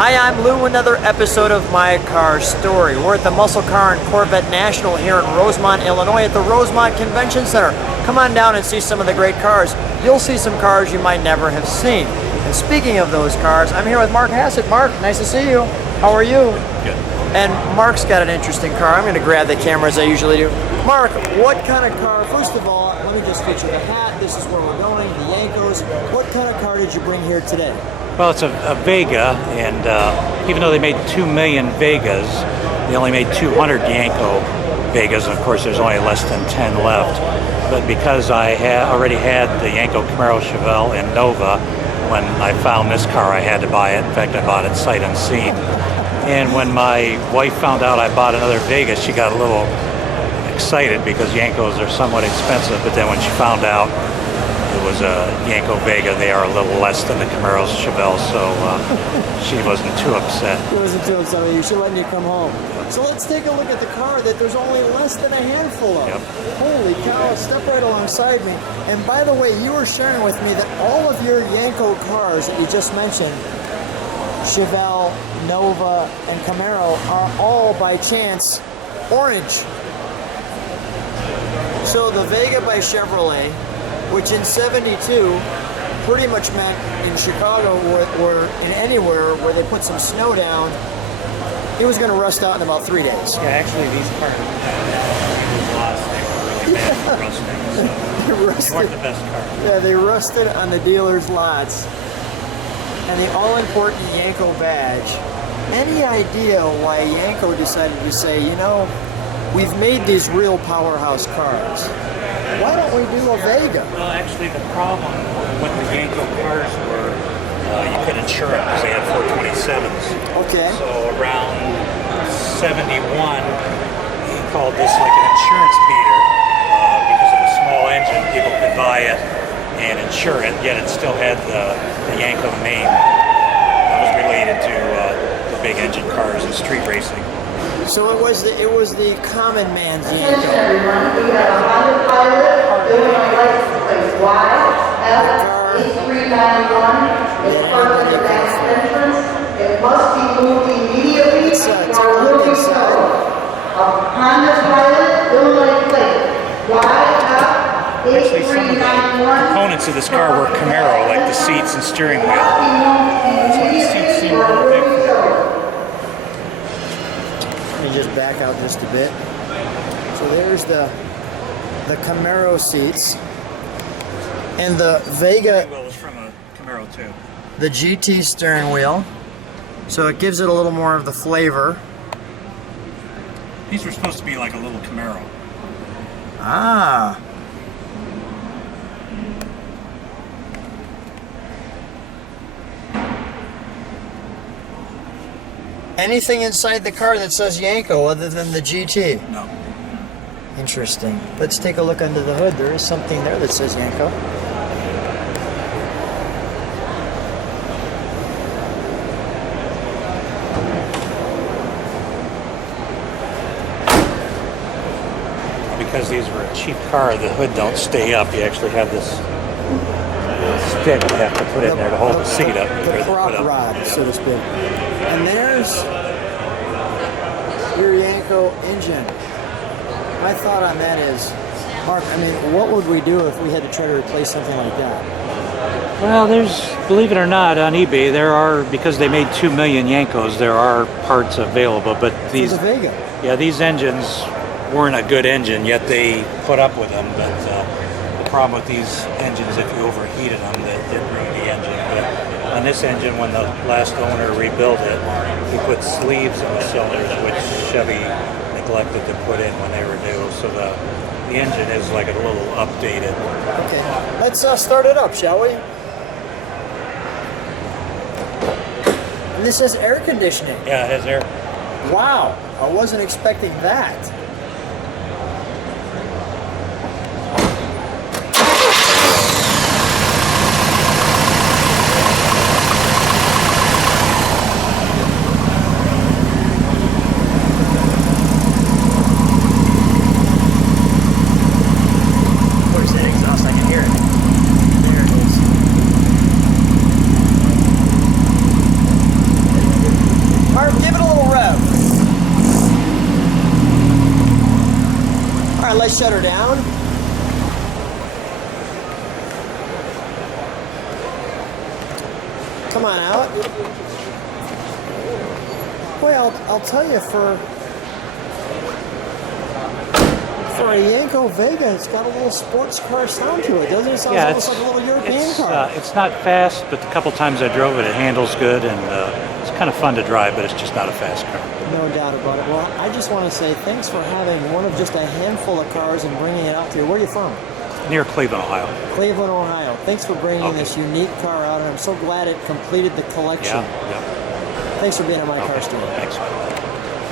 Hi, I'm Lou, another episode of My Car Story. We're at the Muscle Car and Corvette National here in Rosemont, Illinois at the Rosemont Convention Center. Come on down and see some of the great cars. You'll see some cars you might never have seen. And speaking of those cars, I'm here with Mark Hassett. Mark, nice to see you. How are you? Good. And Mark's got an interesting car. I'm going to grab the camera as I usually do. Mark, what kind of car? First of all, let me just feature the hat. This is where we're going, the Yenkos. What kind of car did you bring here today? Well, it's a Vega, and even though they made 2 million Vegas, they only made 200 Yenko Vegas, and of course there's only less than 10 left. But because I already had the Yenko Camaro, Chevelle, and Nova, when I found this car I had to buy it. In fact, I bought it sight unseen. And when my wife found out I bought another Vega, she got a little excited because Yenkos are somewhat expensive, but then when she found out it was a Yenko Vega, they are a little less than the Camaros, Chevelle, so she wasn't too upset. She wasn't too upset with you. She let you come home. So let's take a look at the car that there's only less than a handful of. Yep. Holy cow, step right alongside me. And by the way, you were sharing with me that all of your Yenko cars that you just mentioned, Chevelle, Nova, and Camaro, are all by chance orange. So the Vega by Chevrolet, which in '72 pretty much meant in Chicago or in anywhere where they put some snow down, it was going to rust out in about 3 days. Yeah, actually these cars lost. They were really bad for rusting, so They rusted. they weren't the best cars. Yeah, they rusted on the dealer's lots. And the all-important Yenko badge. Any idea why Yenko decided to say, you know, we've made these real powerhouse cars. Why don't we do a Vega? Well, actually, the problem with the Yenko cars were you couldn't insure them because they had 427s. Okay. So around 71, he called this like an insurance beater because of a small engine. People could buy it and insure it, yet it still had the Yenko name. That was related to the big engine cars and street racing. So it was the common man's Yenko. Everyone, we have a Honda Pilot, Illinois license plate YF8391. It's parked at the back entrance. It must be moved immediately while moving forward. A Honda Pilot, Illinois plate Actually, some of the YF8391. components of this car were Camaro, like the seats and steering wheel. That's why the seats seem a little big. Let me just back out just a bit. So there's the Camaro seats. And the Vega, Well, it's from a Camaro too. the GT steering wheel. So it gives it a little more of the flavor. These were supposed to be like a little Camaro. Ah. Anything inside the car that says Yenko other than the GT? No. Interesting. Let's take a look under the hood. There is something there that says Yenko. Because these were a cheap car, the hood don't stay up. You actually have this stick you have to put in there to hold the seat up. The prop rod, so to speak. And there's your Yenko engine. My thought on that is, Mark, I mean, what would we do if we had to try to replace something like that? Well, there's, believe it or not, on eBay, there are, because they made 2 million Yenkos, there are parts available, but these, For the Vega. yeah, these engines weren't a good engine, yet they put up with them, but the problem with these engines, if you overheated them, that did ruin the engine. But on this engine, when the last owner rebuilt it, he put sleeves in the cylinders, which Chevy neglected to put in when they were new, so the engine is like a little updated. Okay, let's start it up, shall we? And this is air conditioning. Yeah, it has air. Wow, I wasn't expecting that. shut her down? Come on out. Boy, I'll tell you, for a Yenko Vega, it's got a little sports car sound to it, doesn't it? It sounds almost like a little European car. It's not fast, but the couple times I drove it, it handles good, and it's kind of fun to drive, but it's just not a fast car. No doubt about it. Well, I just want to say thanks for having one of just a handful of cars and bringing it out here. Where are you from? Near Cleveland, Ohio. Cleveland, Ohio. Thanks for bringing this unique car out, and I'm so glad it completed the collection. Yeah. Thanks for being on my car story. Thanks.